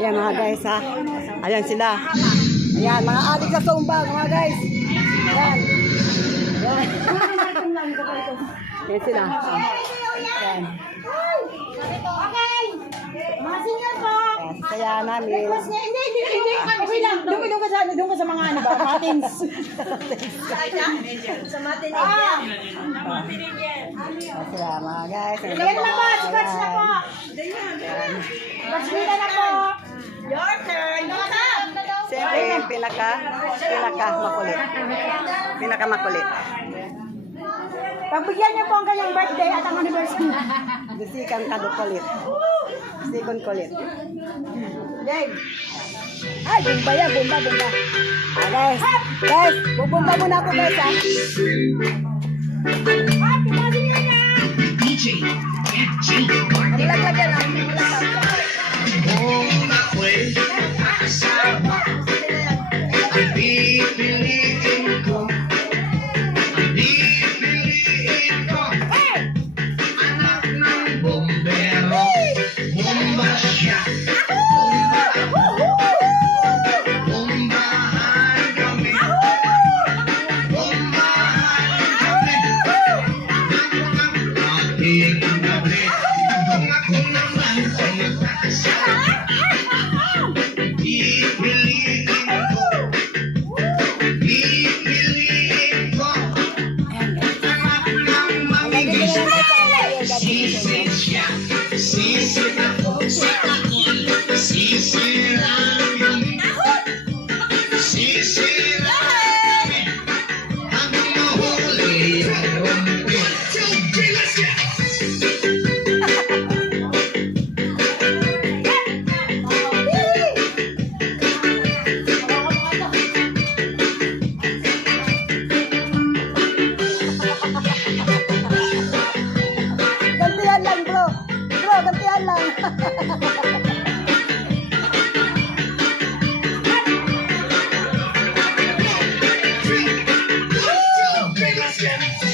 Ayan mga guys ha. Ayan sila. Ayan mga adik sa Zumba mga guys. Ayan. Ayan. Ayan sila. Ayan. Okay. Mga senior po. Saya namin. Hindi. Okay lang. Doon ka sa mga ano ba? Matins. Sa Matins. Sila mga guys. Ayan na po. Scratch na po. Scratch na po. Your turn. Siyempre yung pinaka makulit. Pinaka makulit. Pagbigyan niyo po ang kanyang birthday at ang anniversary. Bisikan kadukulit. Sikon kulit. Game. Ay, bumba yan, bumba. Guys, bubumba muna ako guys ha. DJ, Malaglag yan ha. pipiliin ko. Anak ng bombero, bomba siya. Bombahan kami. Ating gabi. Kung ako naman ay nagkakasya, pipiliin ko. Pipiliin ko. Anak ng mamigay. Sisi siya. Sisi ako sa akin. Sisi lang kami. Sisi lang kami. Ang mahuli ay rumpi. Gantihan lang bro. Bro, gantihan lang. Let's go.